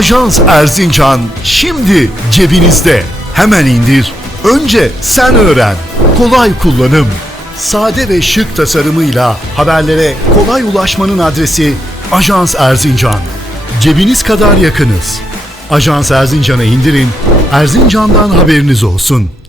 Ajans Erzincan şimdi cebinizde. Hemen indir. Önce sen öğren. Kolay kullanım. Sade ve şık tasarımıyla haberlere kolay ulaşmanın adresi Ajans Erzincan. Cebiniz kadar yakınız. Ajans Erzincan'ı indirin. Erzincan'dan haberiniz olsun.